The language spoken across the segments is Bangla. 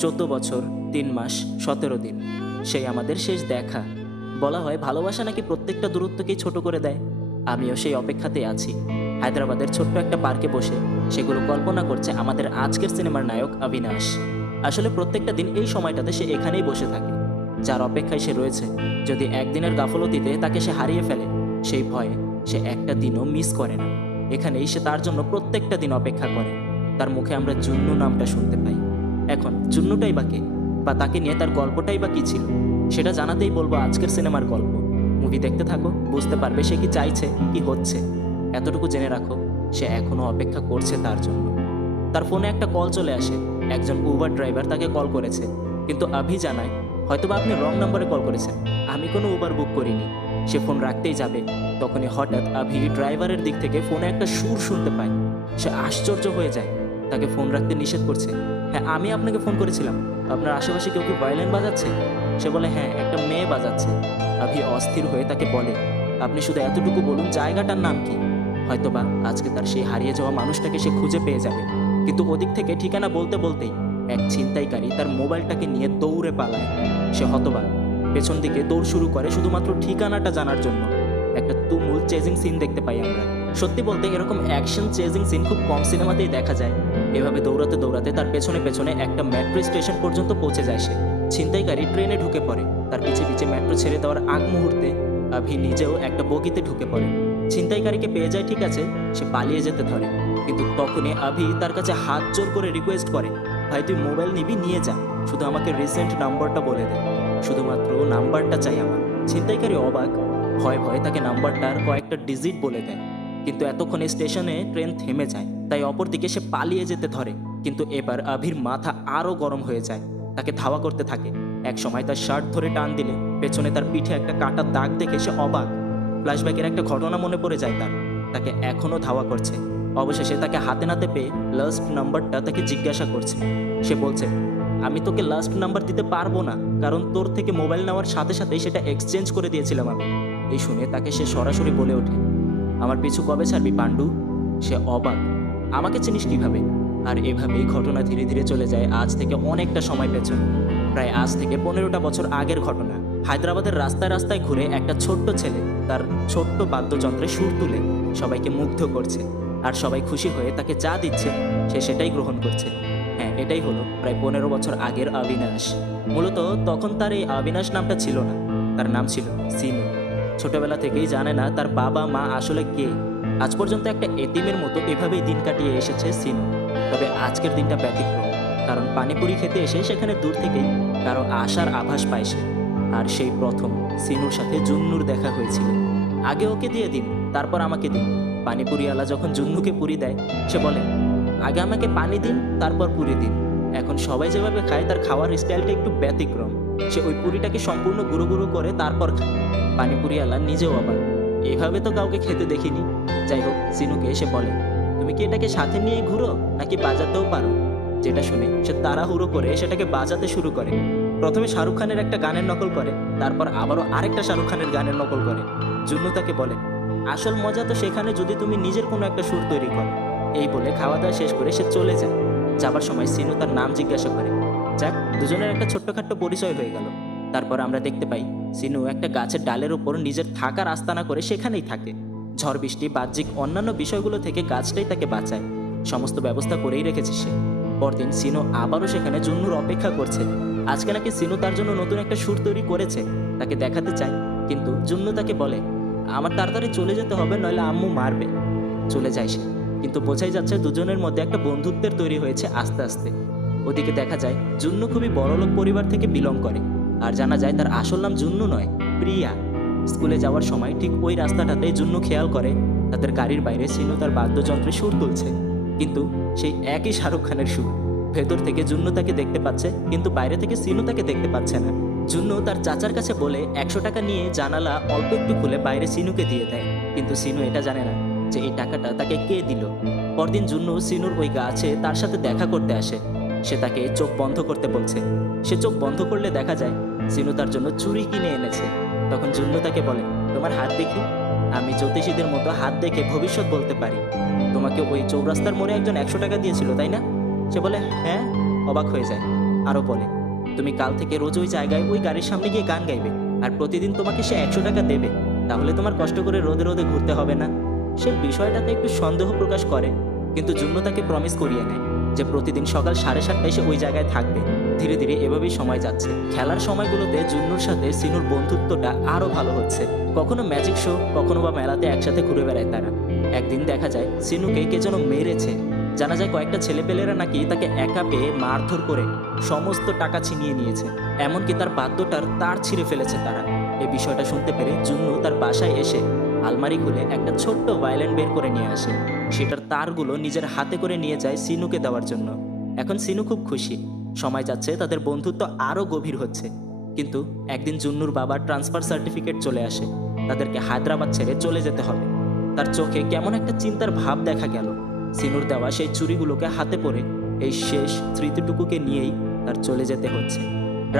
14 বছর 3 মাস 17 দিন সেই আমাদের শেষ দেখা। বলা হয় ভালোবাসা নাকি প্রত্যেকটা দূরত্বকেই ছোট করে দেয়। আমিও সেই অপেক্ষাতেই আছি। হায়দ্রাবাদের ছোট্ট একটা পার্কে বসে সেগুলো কল্পনা করছে আমাদের আজকের সিনেমার নায়ক অবিনাশ। আসলে প্রত্যেকটা দিন এই সময়টাতে সে এখানেই বসে থাকে, যার অপেক্ষায় সে রয়েছে। যদি একদিনের গাফলতিতে তাকে সে হারিয়ে ফেলে, সেই ভয়ে সে একটা দিনও মিস করে না। এখানেই সে তার জন্য প্রত্যেকটা দিন অপেক্ষা করে। তার মুখে আমরা জুন্নু নামটা শুনতে পাই। এখন জুন্নুটাই বা কে, বা তাকে নিয়ে তার গল্পটাই বা কী ছিল, সেটা জানাতেই বলবো আজকের সিনেমার গল্প। মুভি দেখতে থাকো, বুঝতে পারবে সে কি চাইছে, কি হচ্ছে। এতটুকু জেনে রাখো, সে এখনো অপেক্ষা করছে তার জন্য। তার ফোনে একটা কল চলে আসে। একজন উবার ড্রাইভার তাকে কল করেছে, কিন্তু আভি জানায় হয়তোবা আপনি রং নম্বরে কল করেছেন, আমি কোনো উবার বুক করিনি। সে ফোন রাখতেই যাবে, তখনই হঠাৎ আভি ড্রাইভারের দিক থেকে ফোনে একটা সুর শুনতে পায়। সে আশ্চর্য হয়ে যায়, তাকে ফোন রাখতে নিষেধ করছে। হ্যাঁ, আমি আপনাকে ফোন করেছিলাম, আপনার আশেপাশে কেউ কি ভায়োলিন বাজাচ্ছে? সে বলে হ্যাঁ, একটা মেয়ে বাজাচ্ছে। আভি অস্থির হয়ে তাকে বলে, আপনি শুধু এতটুকু বলুন জায়গাটার নাম কি, হয়তোবা আজকে তার সেই হারিয়ে যাওয়া মানুষটাকে সে খুঁজে পেয়ে যাবে। কিন্তু ওদিক থেকে ঠিকানা বলতে বলতেই এক ছিনতাইকারী তার মোবাইলটাকে নিয়ে দৌড়ে পালায়। সে হতবাক, পেছন দিকে দৌড় শুরু করে শুধুমাত্র ঠিকানাটা জানার জন্য। একটা তুমুল চেজিং সিন দেখতে পাই আমরা। সত্যি বলতে এরকম অ্যাকশন চেজিং সিন খুব কম সিনেমাতেই দেখা যায়। এভাবে দৌড়াতে দৌড়াতে তার পেছনে পেছনে একটা মেট্রো স্টেশন পর্যন্ত পৌঁছে যায় সে। ছিনতাইকারী ট্রেনে ঢুকে পড়ে। তার পিছে পিছে মেট্রো ছেড়ে দেওয়ার আগ মুহূর্তে আভি নিজেও একটা বগিতে ঢুকে পড়ে। ছিনতাইকারীকে পেয়ে যায় ঠিক আছে, সে পালিয়ে যেতে ধরে। কিন্তু তখনই আভি তার কাছে হাত জোর করে রিকোয়েস্ট করে, ভাই তুই মোবাইল নিবি, নিয়ে যা, শুধু আমাকে রিসেন্ট নাম্বারটা বলে দে, শুধুমাত্র নাম্বারটা চাই আমার। ছিনতাইকারী অবাক, ভয় ভয়ে তাকে নাম্বারটার কয়েকটা ডিজিট বলে দেয়। কিন্তু এতক্ষণে স্টেশনে ট্রেন থেমে যায়, তাই অপরদিকে সে পালিয়ে যেতে ধরে। কিন্তু এবার আভির মাথা আরও গরম হয়ে যায়, তাকে ধাওয়া করতে থাকে। এক সময় তার শার্ট ধরে টান দিলে পেছনে তার পিঠে একটা কাটার দাগ দেখে সে অবাক। ফ্ল্যাশব্যাকের একটা ঘটনা মনে পড়ে যায় তার, তাকে এখনও ধাওয়া করছে। অবশেষে তাকে হাতে নাতে পেয়ে লাস্ট নাম্বারটা তাকে জিজ্ঞাসা করছে। সে বলছে, আমি তোকে লাস্ট নাম্বার দিতে পারবো না, কারণ তোর থেকে মোবাইল নেওয়ার সাথে সাথেই সেটা এক্সচেঞ্জ করে দিয়েছিলাম আমি। এই শুনে তাকে সে সরাসরি বলে ওঠে, আমার পিছু কবে ছাড়বি পাণ্ডু? সে অবাক, আমাকে চিনিস কিভাবে? আর এভাবেই ঘটনা ধীরে ধীরে চলে যায় আজ থেকে অনেকটা সময় পেছনে। প্রায় আজ থেকে 15টা বছর আগের ঘটনা। হায়দ্রাবাদের রাস্তায় রাস্তায় ঘুরে একটা ছোট্ট ছেলে তার ছোট্ট বাদ্যযন্ত্রে সুর তুলে সবাইকে মুগ্ধ করছে। আর সবাই খুশি হয়ে তাকে যা দিচ্ছে সে সেটাই গ্রহণ করছে। হ্যাঁ, এটাই হলো প্রায় 15 বছর আগের অবিনাশ। মূলত তখন তার এই অবিনাশ নামটা ছিল না, তার নাম ছিল সিনু। ছোটবেলা থেকেই জানে না তার বাবা মা আসলে কে। আজ পর্যন্ত একটা এতিমের মতো এভাবেই দিন কাটিয়ে এসেছে সিনু। তবে আজকের দিনটা ব্যতিক্রম, কারণ পানিপুরি খেতে এসে সেখানে দূর থেকেই কারো আশার আভাস পায় সে। আর সেই প্রথম সিনুর সাথে জুন্নুর দেখা হয়েছিল। আগে ওকে দিয়ে দিন, তারপর আমাকে দিন। পানিপুরিওয়ালা যখন জুন্নুকে পুরি দেয়, সে বলে, আগে আমাকে পানি দিন, তারপর পুরি দিন। এখন সবাই যেভাবে খায় তার খাওয়ার স্টাইলটা একটু ব্যতিক্রম। সে ওই পুরিটাকে সম্পূর্ণ গুঁড়ো গুঁড়ো করে তারপর খায়। পানিপুরিওয়ালা নিজেও অবাক, এভাবে তো কাউকে খেতে দেখিনি। যাই হোক, সিনুকে এসে বলে, তুমি কি এটাকে সাথে নিয়ে ঘুরো নাকি বাজাতেও পারো? যেটা শুনে সে তাড়াহুড়ো করে সেটাকে বাজাতে শুরু করে। প্রথমে শাহরুখ খানের একটা গানের নকল করে, তারপর আবারও আরেকটা শাহরুখ খানের গানের নকল করে। জুন্নু তাকে বলে, আসল মজা তো সেখানে যদি তুমি নিজের কোনো একটা সুর তৈরি করো। এই বলে খাওয়া দাওয়া শেষ করে সে চলে যায়। যাবার সময় সিনু তার নাম জিজ্ঞাসা করে। যাক, দুজনের একটা ছোট্টখাট্ট পরিচয় হয়ে গেল। তারপর আমরা দেখতে পাই সিনু একটা গাছের ডালের ওপর নিজের থাকার আস্তানা করে সেখানেই থাকে। ঝড় বৃষ্টি বাহ্যিক অন্যান্য বিষয়গুলো থেকে গাছটাই তাকে বাঁচায়। সমস্ত ব্যবস্থা করেই রেখেছে সে। পরদিন সিনু আবারও সেখানে জুন্নুর অপেক্ষা করছে। আজকে নাকি সিনু তার জন্য নতুন একটা সুর তৈরি করেছে, তাকে দেখাতে চায়। কিন্তু জুন্নু তাকে বলে, আমার তাড়াতাড়ি চলে যেতে হবে, নইলে আম্মু মারবে। চলে যায় সে, কিন্তু বোঝাই যাচ্ছে দুজনের মধ্যে একটা বন্ধুত্বের তৈরি হয়েছে আস্তে আস্তে। ওদিকে দেখা যায় জুন্নু খুবই বড়লোক পরিবার থেকে বিলং করে। আর জানা যায় তার আসল নাম জুন্নু নয়, প্রিয়া। স্কুলে যাওয়ার সময় ঠিক ওই রাস্তাটাতেই জুন্নু খেয়াল করে তাদের গাড়ির বাইরে সিনু তার বাদ্যযন্ত্রে সুর তুলছে, কিন্তু সেই একই শাহরুখ খানের সুর। ভেতর থেকে জুন্নু তাকে দেখতে পাচ্ছে, কিন্তু বাইরে থেকে সিনু তাকে দেখতে পাচ্ছে না। জুন্নু তার চাচার কাছে বলে 100 টাকা নিয়ে জানালা অল্প একটু খুলে বাইরে সিনুকে দিয়ে দেয়, কিন্তু সিনু এটা জানে না যে এই টাকাটা তাকে কে দিল। পরদিন জুন্নু সিনুর ওই গাছে তার সাথে দেখা করতে আসে। সে তাকে চোখ বন্ধ করতে বলছে। সে চোখ বন্ধ করলে দেখা যায় সিনু তার জন্য চুড়ি কিনে এনেছে। তখন জুন্নু তাকে বলে, তোমার হাত দেখি। আমি জ্যোতিষীদের মতো হাত দেখে ভবিষ্যৎ বলতে পারি। তোমাকে ওই চৌরাস্তার মোড়ে একজন 100 টাকা দিয়েছিল, তাই না? সে বলে, হ্যাঁ। অবাক হয়ে যায়। আরও বলে, তুমি কাল থেকে রোজ ওই জায়গায় ওই গাড়ির সামনে গিয়ে গান গাইবে, আর প্রতিদিন তোমাকে সে 100 টাকা দেবে। তাহলে তোমার কষ্ট করে রোদে রোদে ঘুরতে হবে না। সে বিষয়টাতে একটু সন্দেহ প্রকাশ করে, কিন্তু জুন্নু তাকে প্রমিস করিয়ে নেয় যে প্রতিদিন সকাল 7:30টায় সে ওই জায়গায় থাকবে। ধীরে ধীরে এভাবেই সময় যাচ্ছে। খেলার সময়গুলোতে জুন্নুর সাথে সিনুর বন্ধুত্বটা আরও ভালো হচ্ছে। কখনো ম্যাজিক শো, কখনো বা মেলাতে একসাথে ঘুরে বেড়ায় তারা। একদিন দেখা যায় সিনুকে কে যেন মেরেছে। জানা যায় কয়েকটা ছেলেপেলেরা নাকি তাকে একা পেয়ে মারধর করে সমস্ত টাকা ছিনিয়ে নিয়েছে, এমনকি তার বাদ্যটার তার ছিঁড়ে ফেলেছে তারা। এই বিষয়টা শুনতে পেরে জুন্নু তার বাসায় এসে আলমারি খুলে একটা ছোট্ট ভায়োলিন বের করে নিয়ে আসে। সেটার তারগুলো নিজের হাতে করে নিয়ে যায় সিনুকে দেওয়ার জন্য। এখন সিনু খুব খুশি। সময় যাচ্ছে, তাদের বন্ধুত্ব আরও গভীর হচ্ছে। কিন্তু একদিন জুন্নুর বাবার ট্রান্সফার সার্টিফিকেট চলে আসে। তাদেরকে হায়দ্রাবাদ ছেড়ে চলে যেতে হবে। তার চোখে কেমন একটা চিন্তার ভাব দেখা গেল। সিনুর দেওয়া সেই চুড়িগুলোকে হাতে পরে এই শেষ স্মৃতিটুকুকে নিয়েই তার চলে যেতে হচ্ছে।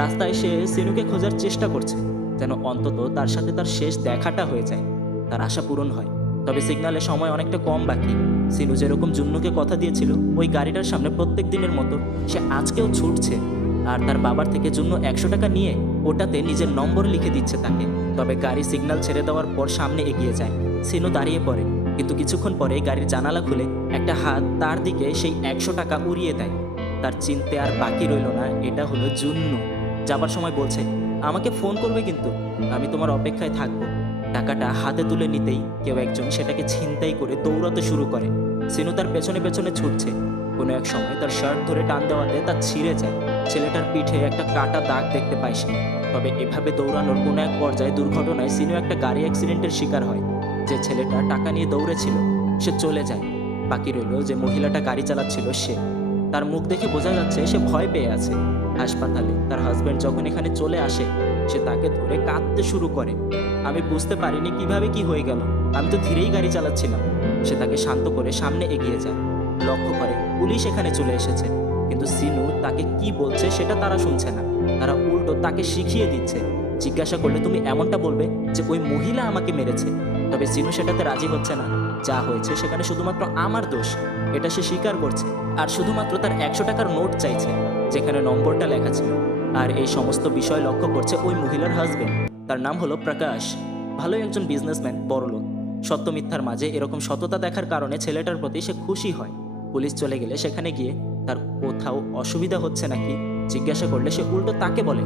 রাস্তায় সে সিনুকে খোঁজার চেষ্টা করছে, যেন অন্তত তার সাথে তার শেষ দেখাটা হয়ে যায়, তার আশা পূরণ হয়। তবে সিগনালে সময় অনেকটা কম বাকি। সিনু যেরকম জুন্নুকে কথা দিয়েছিল ওই গাড়িটার সামনে প্রত্যেক দিনের মতো সে আজকেও ছুটছে। আর তার বাবার থেকে জুন্নু 100 টাকা নিয়ে ওটাতে নিজের নম্বর লিখে দিচ্ছে তাকে। তবে গাড়ি সিগন্যাল ছেড়ে দেওয়ার পর সামনে এগিয়ে যায়। সিনু দাঁড়িয়ে পড়ে, কিন্তু কিছুক্ষণ পরে গাড়ির জানালা খুলে একটা হাত তার দিকে সেই 100 টাকা উড়িয়ে দেয়। তার চিনতে আর বাকি রইল না, এটা হলো জুন্নু। যাবার সময় বলছে, আমাকে ফোন করবে কিন্তু, আমি তোমার অপেক্ষায় থাকবো। টাকাটা হাতে তুলে নিতেই কেউ একজন সেটাকে ছিনতাই করে দৌড়াতে শুরু করে। সিনু তার পেছনে পেছনে ছুটছে। কোনো এক সময় তার শার্ট ধরে টান দেওয়াতে তার ছিঁড়ে যায়। ছেলেটার পিঠে একটা কাটা দাগ দেখতে পায় সে। তবে এভাবে দৌড়ানোর কোনো এক পর্যায়ে দুর্ঘটনায় সিনু একটা গাড়ি অ্যাক্সিডেন্টের শিকার হয়। যে ছেলেটা টাকা নিয়ে দৌড়েছিল সে চলে যায়। বাকি রইল যে মহিলাটা গাড়ি চালাচ্ছিল সে। তার মুখ দেখে বোঝা যাচ্ছে সে ভয় পেয়ে আছে। হাসপাতালে তার হাজব্যান্ড যখন এখানে চলে আসে, সে তাকে ধরে কাঁদতে শুরু করে। আমি বুঝতে পারিনি কিভাবে কি হয়ে গেল, আমি তো ধীরেই গাড়ি চালাচ্ছিলাম। সে তাকে শান্ত করে সামনে এগিয়ে যায়। লক্ষ্য করে পুলিশ এখানে চলে এসেছে, কিন্তু সিনু তাকে কি বলছে সেটা তারা শুনছে না। তারা উল্টো তাকে শিখিয়ে দিচ্ছে। জিজ্ঞাসা করলে তুমি এমনটা বলবে যে ওই মহিলা আমাকে মেরেছে। তবে সিনু সেটাতে রাজি হচ্ছে না। যা হয়েছে সেখানে শুধুমাত্র আমার দোষ, এটা সে স্বীকার করছে। আর শুধুমাত্র তার 100 টাকার নোট চাইছে, যেখানে নম্বরটা লেখা ছিল। আর এই সমস্ত বিষয় লক্ষ্য করছে ওই মহিলার হাজবেন্ড। তার নাম হলো প্রকাশ। ভালোই একজন বিজনেসম্যান, বড়লোক। সত্য মিথ্যার মাঝে এরকম সততা দেখার কারণে ছেলেটার প্রতি সে খুশি হয়। পুলিশ চলে গেলে সেখানে গিয়ে তার কোথাও অসুবিধা হচ্ছে নাকি জিজ্ঞাসা করলে সে উল্টো তাকে বলে,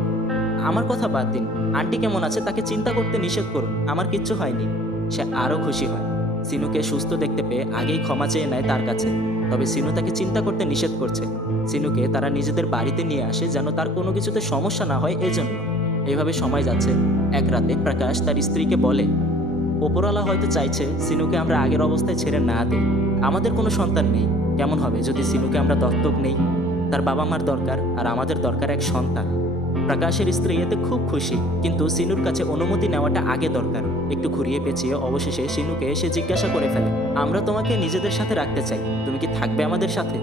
আমার কথা বাদ দিন, আন্টি কেমন আছে তাকে চিন্তা করতে নিষেধ করুন, আমার কিচ্ছু হয়নি। সে আরও খুশি হয়। সিনুকে সুস্থ দেখতে পেয়ে আগেই ক্ষমা চেয়ে নেয় তার কাছে। তবে সিনু তাকে চিন্তা করতে নিষেধ করছে। সিনুকে তারা নিজেদের বাড়িতে নিয়ে আসে যেন তার কোনো কিছুতে সমস্যা না হয় এজন্য। এইভাবে সময় যাচ্ছে। এক রাতে প্রকাশ তার স্ত্রীকে বলে, ওপরওয়ালা হয়তো চাইছে সিনুকে আমরা আগের অবস্থায় ছেড়ে না দিই। আমাদের কোনো সন্তান নেই, কেমন হবে যদি সিনুকে আমরা দত্তক নেই? তার বাবা মার দরকার, আর আমাদের দরকার এক সন্তান। প্রকাশের স্ত্রী এতে খুব খুশি, কিন্তু সিনুর কাছে অনুমতি নেওয়াটা আগে দরকার। একটু ঘুরিয়ে পেঁচিয়ে অবশেষে সিনুকে সে জিজ্ঞাসা করে ফেলে, আমরা তোমাকে নিজেদের সাথে রাখতে চাই, তুমি কি থাকবে আমাদের সাথে?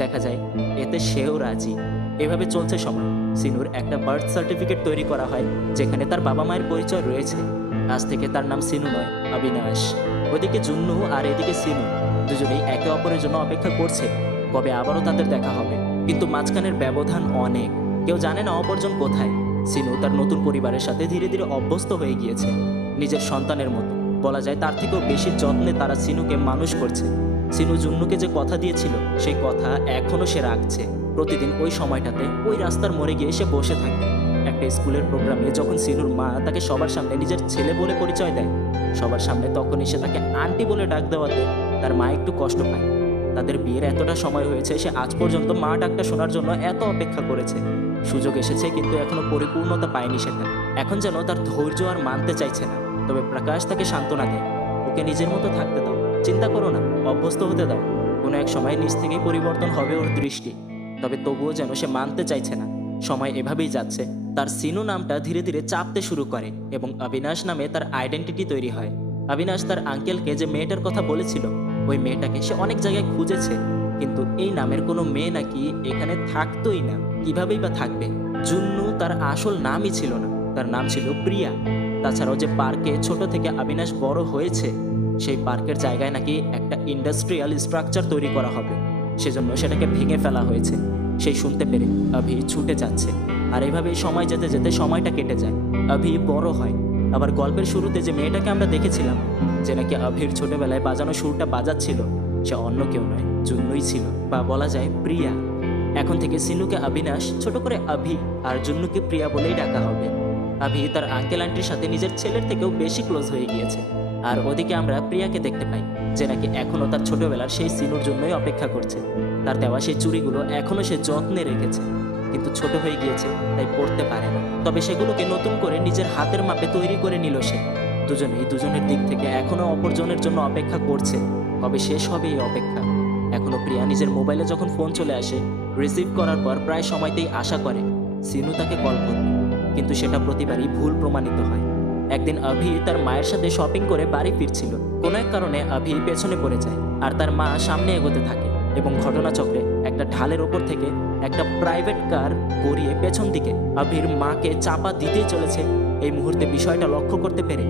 দেখা যায় এতে সেও রাজি। এভাবে চলছে সময়। সিনুর একটা বার্থ সার্টিফিকেট তৈরি করা হয়, যেখানে তার বাবা মায়ের পরিচয় রয়েছে। আজ থেকে তার নাম সিনু নয়, অবিনাশ। ওদিকে জুন্নু আর এদিকে সিনু দুজনেই একে অপরের জন্য অপেক্ষা করছে কবে আবারও তাদের দেখা হবে। কিন্তু মাঝখানের ব্যবধান অনেক। কেউ জানে না অপরজন কোথায়। সিনু তার নতুন পরিবারের সাথে ধীরে ধীরে অভ্যস্ত হয়ে গিয়েছে। নিজের সন্তানের মতো বলা যায়, তার থেকেও বেশি যত্নে তারা সিনুকে মানুষ করছে। সিনু জুন্নুকে যে কথা দিয়েছিল সেই কথা এখনও সে রাখছে। প্রতিদিন ওই সময়টাতে ওই রাস্তার মোড়ে গিয়ে সে বসে থাকে। একটা স্কুলের প্রোগ্রামে যখন সিনুর মা তাকে সবার সামনে নিজের ছেলে বলে পরিচয় দেয় সবার সামনে, তখনই সে তাকে আন্টি বলে ডাক দেওয়াতে তার মা একটু কষ্ট পায়। তাদের বিয়ের এতটা সময় হয়েছে, সে আজ পর্যন্ত মা ডাকটা শোনার জন্য এত অপেক্ষা করেছে। সুযোগ এসেছে, কিন্তু এখনো পরিপূর্ণতা পায়নি সেটা। এখন যেন তার ধৈর্য আর মানতে চাইছে না। তবে প্রকাশ তাকে সান্ত্বনা দেয়, ওকে নিজের মতো থাকতে দাও, চিন্তা করো না, অভ্যস্ত হতে দাও। কোনো এক সময় নিজ থেকেই পরিবর্তন হবে ওর দৃষ্টি। তবে তবুও যেন সে মানতে চাইছে না। সময় এভাবেই যাচ্ছে। তার সিনু নামটা ধীরে ধীরে চাপতে শুরু করে এবং অবিনাশ নামে তার আইডেন্টিটি তৈরি হয়। অবিনাশ তার আঙ্কেলকে যে মেয়েটার কথা বলেছিল, ওই মেয়েটাকে সে অনেক জায়গায় খুঁজেছে, কিন্তু এই নামের কোনো মেয়ে নাকি এখানে থাকতোই না। কিভাবেই বা থাকবে? জুন্নু তার আসল নামই ছিল না, তার নাম ছিল প্রিয়া। তাছাড়াও যে পার্কে ছোট থেকে অবিনাশ বড় হয়েছে, সেই পার্কের জায়গায় নাকি একটা ইন্ডাস্ট্রিয়াল স্ট্রাকচার তৈরি করা হবে, সেজন্য সেটাকে ভেঙে ফেলা হয়েছে। সেই শুনতে পেরে অভি ছুটে যাচ্ছে। আর এভাবেই সময় যেতে যেতে সময়টা কেটে যায়। অভি বড় হয়। আবার গল্পের শুরুতে যে মেয়েটাকে আমরা দেখেছিলাম, যে নাকি অভির ছোটবেলায় বাজানো সুরটা বাজাচ্ছিল, সে অন্য কেউ নয়, জুন্নুই ছিল, বা বলা যায় প্রিয়া। এখন থেকে সিনুকে অবিনাশ, ছোট করে অভি, আর জুন্নুকে প্রিয়া বলেই ডাকা হবে। অভি তার আঙ্কেল আন্টির সাথে নিজের ছেলের থেকেও বেশি ক্লোজ হয়ে গিয়েছে। আর ওদিকে আমরা প্রিয়াকে দেখতে পাই, যে নাকি এখনও তার ছোটবেলার সেই সিনুর জন্যই অপেক্ষা করছে। তার দেওয়া সেই চুড়িগুলো এখনও সে যত্নে রেখেছে, কিন্তু ছোট হয়ে গিয়েছে তাই পড়তে পারে না। তবে সেগুলোকে নতুন করে নিজের হাতের মাপে তৈরি করে নিল সে। দুজনেই দুজনের দিক থেকে এখনও অপরজনের জন্য অপেক্ষা করছে। কবে শেষ হবে এই অপেক্ষা? এখনও প্রিয়া নিজের মোবাইলে যখন ফোন চলে আসে, রিসিভ করার পর প্রায় সময়তেই আশা করে সিনু তাকে কল করবে, কিন্তু সেটা প্রতিবারই ভুল প্রমাণিত হয়। একদিন অভি তার মায়ের সাথে শপিং করে বাড়ি ফিরছিল। কোনো এক কারণে অভি পেছনে পড়ে যায়, আর তার মা সামনে এগোতে থাকে, এবং ঘটনাচক্রে একটা ঢালের ওপর থেকে একটা প্রাইভেট কার গড়িয়ে পেছন দিকে অভির মাকে চাপা দিতেই চলেছে। এই মুহূর্তে বিষয়টা লক্ষ্য করতে পেরে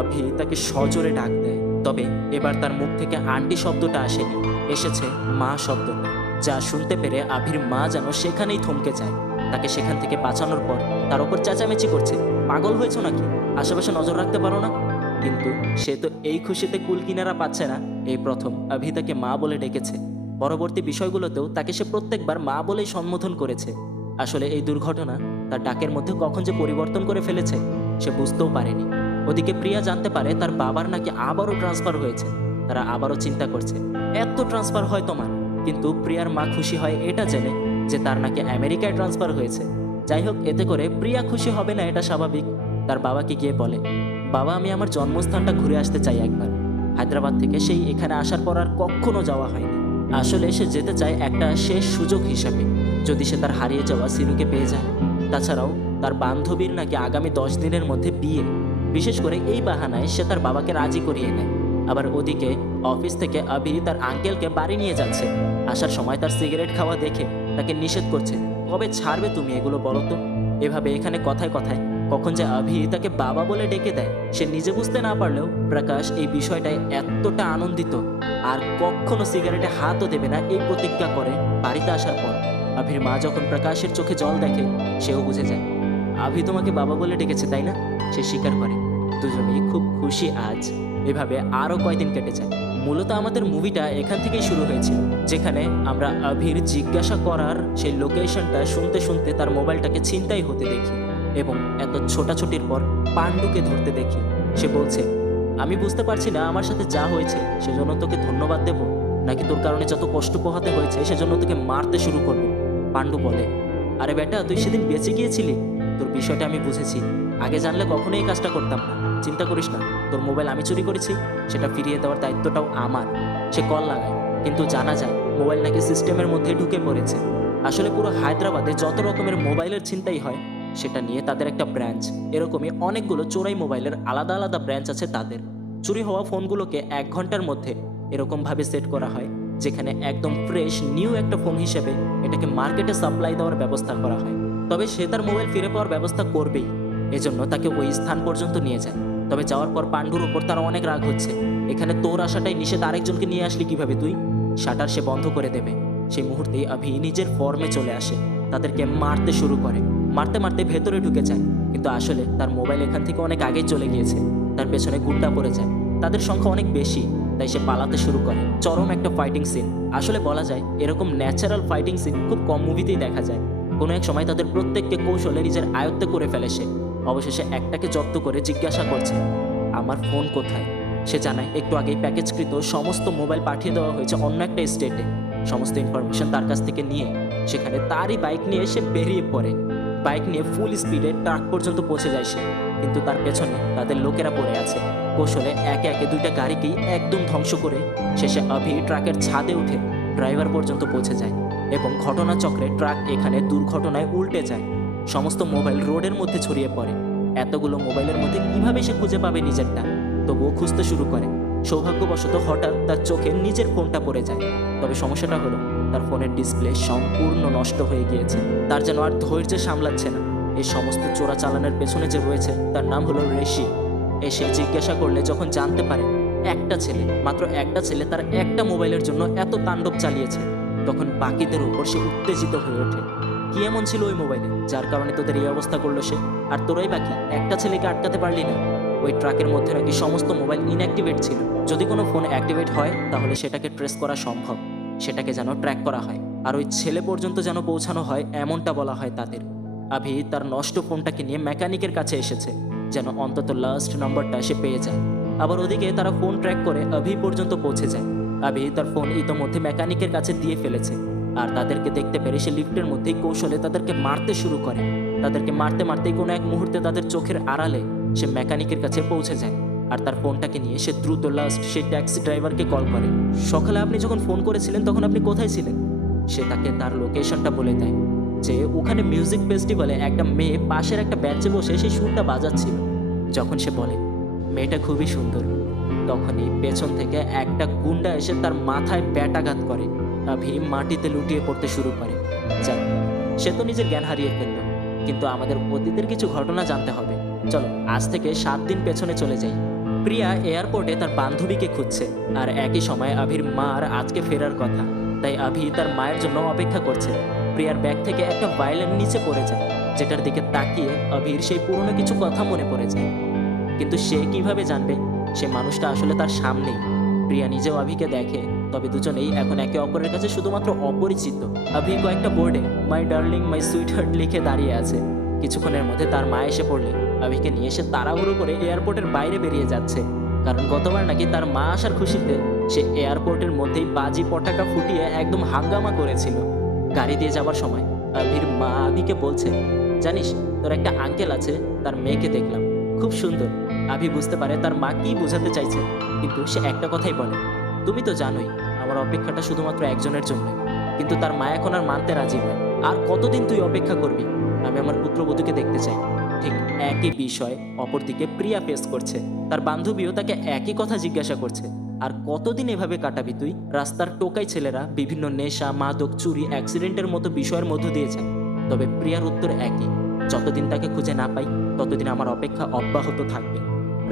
অভি তাকে সজোরে ডাক দেয়। তবে এবার তার মুখ থেকে আন্টি শব্দটা আসেনি, এসেছে মা শব্দটা, যা শুনতে পেরে অভির মা যেন সেখানেই থমকে যায়। তাকে সেখান থেকে বাঁচানোর পর তার ওপর চেঁচামেচি করছে, পাগল হয়েছো নাকি, আশেপাশে নজর রাখতে পারো না? কিন্তু সে তো এই খুশিতে কুল কিনারা পাচ্ছে না। এই প্রথম অভি তাকে মা বলে ডেকেছে। পরবর্তী বিষয়গুলোতেও তাকে সে প্রত্যেকবার মা বলেই সম্বোধন করেছে। আসলে এই দুর্ঘটনা তার ডাকের মধ্যে কখন যে পরিবর্তন করে ফেলেছে সে বুঝতেও পারেনি। ওদিকে প্রিয়া জানতে পারে তার বাবার নাকি আবারও ট্রান্সফার হয়েছে। তারা আবারও চিন্তা করছে, এত ট্রান্সফার হয় তোমার? কিন্তু প্রিয়ার মা খুশি হয় এটা জেনে যে তার নাকি আমেরিকায় ট্রান্সফার হয়েছে। যাই হোক, এতে করে প্রিয়া খুশি হবে না, এটা স্বাভাবিক। তার বাবাকে গিয়ে বলে, বাবা আমি আমার জন্মস্থানটা ঘুরে আসতে চাই একবার। হায়দ্রাবাদ থেকে সেই এখানে আসার পর আর কখনো যাওয়া হয়নি। আসলে সে যেতে চায় একটা শেষ সুযোগ হিসাবে, যদি সে তার হারিয়ে যাওয়া সিনুকে পেয়ে যায়। তাছাড়াও তার বান্ধবীর নাকি আগামী 10 দিনের মধ্যে বিয়ে। বিশেষ করে এই বাহানায় সে তার বাবাকে রাজি করিয়ে নেয়। আবার ওদিকে অফিস থেকে অভি তার আঙ্কেলকে বাড়ি নিয়ে যাচ্ছে। আসার সময় তার সিগারেট খাওয়া দেখে তাকে নিষেধ করছে, কবে ছাড়বে তুমি এগুলো বলো তো? এভাবে এখানে কথায় কথায় কখন যে অভি তাকে বাবা বলে ডেকে দেয় সে নিজে বুঝতে না পারলেও প্রকাশ এই বিষয়টায় এতটা আনন্দিত আর কখনো সিগারেটে হাতও দেবে না এই প্রতিজ্ঞা করে বাড়িতে আসার পর। অভির মা যখন প্রকাশের চোখে জল দেখে সেও বুঝে যায় অভি তোমাকে বাবা বলে ডেকেছে, তাই না? সে স্বীকার করে। দুজনেই খুব খুশি আজ। এভাবে আরও কয়দিন কেটে যায়। মূলত আমাদের মুভিটা এখান থেকেই শুরু হয়েছিল, যেখানে আমরা অভির জিজ্ঞাসা করার সেই লোকেশনটা শুনতে শুনতে তার মোবাইলটাকে ছিনতাই হতে দেখি, এবং এত ছোটাছুটির পর পাণ্ডুকে ধরতে দেখি। সে বলছে, আমি বুঝতে পারছি না আমার সাথে যা হয়েছে সেজন্য তোকে ধন্যবাদ দেব, নাকি তোর কারণে যত কষ্ট পোহাতে হয়েছে সেজন্য তোকে মারতে শুরু করব। পাণ্ডু বলে, আরে বেটা তুই সেদিন বেঁচে গিয়েছিলি, তোর বিষয়টা আমি বুঝেছি। আগে জানলে কখনোই এই কাজটা করতাম না। চিন্তা করিস না, তোর মোবাইল আমি চুরি করেছি, সেটা ফিরিয়ে দেওয়ার দায়িত্বটাও আমার। সে কল লাগায়, কিন্তু জানা যায় মোবাইল নাকি সিস্টেমের মধ্যে ঢুকে পড়েছে। আসলে পুরো হায়দ্রাবাদে যত রকমের মোবাইলের ছিনতাই হয় সেটা নিয়ে তাদের একটা ব্রাঞ্চ। এরকমই অনেকগুলো চোরাই মোবাইলের আলাদা আলাদা ব্রাঞ্চ আছে তাদের। চুরি হওয়া ফোনগুলোকে 1 ঘন্টার মধ্যে এরকমভাবে সেট করা হয় যেখানে একদম ফ্রেশ নিউ একটা ফোন হিসেবে এটাকে মার্কেটে সাপ্লাই দেওয়ার ব্যবস্থা করা হয়। তবে সে তার মোবাইল ফিরে পাওয়ার ব্যবস্থা করবেই, এজন্য তাকে ওই স্থান পর্যন্ত নিয়ে যায়। তবে যাওয়ার পর পাণ্ডুর উপর তার অনেক রাগ হচ্ছে, এখানে তোর আসাটাই নিষেধ, আরেকজনকে নিয়ে আসলি কিভাবে তুই? শাটার সে বন্ধ করে দেবে। সেই মুহূর্তেই অভি নিজের ফর্মে চলে আসে, তাদেরকে মারতে শুরু করে। মারতে মারতে ভেতরে ঢুকে যায়, কিন্তু আসলে তার মোবাইল এখান থেকে অনেক আগেই চলে গিয়েছে। তার পেছনে গুন্ডা পড়ে যায়, তাদের সংখ্যা অনেক বেশি, তাই সে পালাতে শুরু করে। চরম একটা ফাইটিং সিন। আসলে বলা যায় এরকম ন্যাচারাল ফাইটিং সিন খুব কম মুভিতেই দেখা যায়। কোনো এক সময় তাদের প্রত্যেককে কৌশলে নিজের আয়ত্তে করে ফেলে সে। অবশেষে একটাকে জব্দ করে জিজ্ঞাসা করছে, আমার ফোন কোথায়? সে জানায় একটু আগেই প্যাকেজকৃত সমস্ত মোবাইল পাঠিয়ে দেওয়া হয়েছে অন্য একটা স্টেটে। সমস্ত ইনফরমেশন তার কাছ থেকে নিয়ে সেখানে তারই বাইক নিয়ে সে বেরিয়ে পড়ে। বাইক নিয়ে ফুল স্পিডে ট্রাক পর্যন্ত পৌঁছে যায় সে, কিন্তু তার পেছনে তাদের লোকেরা পড়ে আছে। কৌশলে একে একে 2টা গাড়িকেই একদম ধ্বংস করে শেষে অভি ট্রাকের ছাদে উঠে ড্রাইভার পর্যন্ত পৌঁছে যায়, এবং ঘটনাচক্রে ট্রাক এখানে দুর্ঘটনায় উল্টে যায়। সমস্ত মোবাইল রোডের মধ্যে ছড়িয়ে পড়ে। এতগুলো মোবাইলের মধ্যে কিভাবে সে খুঁজে পাবে নিজেরটা? তবুও খুঁজতে শুরু করে। সৌভাগ্যবশত হঠাৎ তার চোখে নিজের ফোনটা পড়ে যায়। তবে সমস্যাটা হলো তার ফোনের ডিসপ্লে সম্পূর্ণ নষ্ট হয়ে গিয়েছে। তার যেন আর ধৈর্য সামলাচ্ছে না। এই সমস্ত চোরাচালানের পেছনে যে রয়েছে তার নাম হলো ঋষি। এসে জিজ্ঞাসা করলে যখন জানতে পারে একটা ছেলে, মাত্র একটা ছেলে তার একটা মোবাইলের জন্য এত তাণ্ডব চালিয়েছে, তখন বাকিদের উপর সে উত্তেজিত হয়ে ওঠে। কি এমন ছিল ওই মোবাইলে যার কারণে তোদের এই অবস্থা করলো সে? আর তোরাই বাকি একটা ছেলেকে আটকাতে পারলি না? ওই ট্রাকের মধ্যে নাকি সমস্ত মোবাইল ইনঅ্যাক্টিভেট ছিল। যদি কোনো ফোন অ্যাক্টিভেট হয় তাহলে সেটাকে ট্রেস করা সম্ভব, সেটাকে যেন ট্র্যাক করা হয়, আর ওই ছেলে পর্যন্ত যেন পৌঁছানো হয় এমনটা বলা হয় তাদের। আভি তার নষ্ট ফোনটাকে নিয়ে মেকানিকের কাছে এসেছে যেন অন্তত লাস্ট নাম্বারটা সে পেয়ে যায়। আবার ওদিকে তারা ফোন ট্র্যাক করে আভি পর্যন্ত পৌঁছে যায়। আভি তার ফোন ইতোমধ্যে মেকানিকের কাছে দিয়ে ফেলেছে, আর তাদেরকে দেখতে পেরে সে লিফটের মধ্যেই কৌশলে তাদেরকে মারতে শুরু করে। তাদেরকে মারতে মারতেই কোনো এক মুহূর্তে তাদের চোখের আড়ালে সে মেকানিকের কাছে পৌঁছে যায়, আর তার ফোনটাকে নিয়ে সে দ্রুত লাস্ট সেই ট্যাক্সি ড্রাইভারকে কল করে। সকালে আপনি যখন ফোন করেছিলেন তখন আপনি কোথায় ছিলেন? সে তাকে তার লোকেশনটা বলে দেয় যে ওখানে মিউজিক ফেস্টিভ্যালে একটা মেয়ে পাশের একটা বেঞ্চে বসে সেই সুরটা বাজাচ্ছিল। যখন সে বলে মেয়েটা খুবই সুন্দর, তখনই পেছন থেকে একটা গুন্ডা এসে তার মাথায় ব্যাটাঘাত করে। আভি মাটিতে লুটিয়ে পড়তে শুরু করে। যাক, সে তো নিজের জ্ঞান হারিয়ে ফেলল, কিন্তু আমাদের অতীতের কিছু ঘটনা জানতে হবে। চলো আজ থেকে 7 দিন পেছনে চলে যাই। প্রিয়া এয়ারপোর্টে তার বান্ধবীকে খুঁজছে, আর একই সময় আভির মার আজকে ফেরার কথা, তাই আভি তার মায়ের জন্য অপেক্ষা করছে। প্রিয়ার ব্যাগ থেকে একটা ভায়োলিন নিচে পড়ে যায়, যেটার দিকে তাকিয়ে আভির সেই পুরনো কিছু কথা মনে পড়ে যায়। কিন্তু সে কিভাবে জানবে সে মানুষটা আসলে তার সামনেই? প্রিয়া নিজেও আভিকে দেখে, তবে দুজনেই এখন একে অপরের কাছে শুধুমাত্র অপরিচিত। আভি কয়েকটা বোর্ডে my darling my sweet heart লিখে দাঁড়িয়ে আছে। কিছুক্ষণের মধ্যে তার মা এসে পড়লে আভিকে নিয়ে এসে তাড়াহুড়ো করে এয়ারপোর্টের বাইরে বেরিয়ে যাচ্ছে, কারণ গতবার নাকি তার মা আসার খুশিতে সে এয়ারপোর্টের মধ্যেই বাজি পটাকা ফুটিয়ে একদম হাঙ্গামা করেছিল। গাড়ি দিয়ে যাওয়ার সময় আভির মা আভিকে বলছে, জানিস তোর একটা আঙ্কেল আছে, তার মেয়েকে দেখলাম, খুব সুন্দর। আভি বুঝতে পারে তার মা কি বোঝাতে চাইছে, কিন্তু সে একটা কথাই বলে, তুমি তো জানোই আমার অপেক্ষাটা শুধুমাত্র একজনের জন্যই। কিন্তু তার মা এখন আর মানতে রাজি নয়। আর কতদিন তুই অপেক্ষা করবি? আমি আমার পুত্রবধূকে দেখতে চাই। ঠিক একই বিষয় অপরদিকে প্রিয়া ফেস করছে। তার বান্ধবীও তাকে একই কথা জিজ্ঞাসা করছে, আর কতদিন এভাবে কাটাবি তুই? রাস্তার টোকাই ছেলেরা বিভিন্ন নেশা, মাদক, চুরি, অ্যাক্সিডেন্টের মতো বিষয়ের মধ্য দিয়ে যায়। তবে প্রিয়ার উত্তর একই, যতদিন তাকে খুঁজে না পাই ততদিন আমার অপেক্ষা অব্যাহত থাকবে।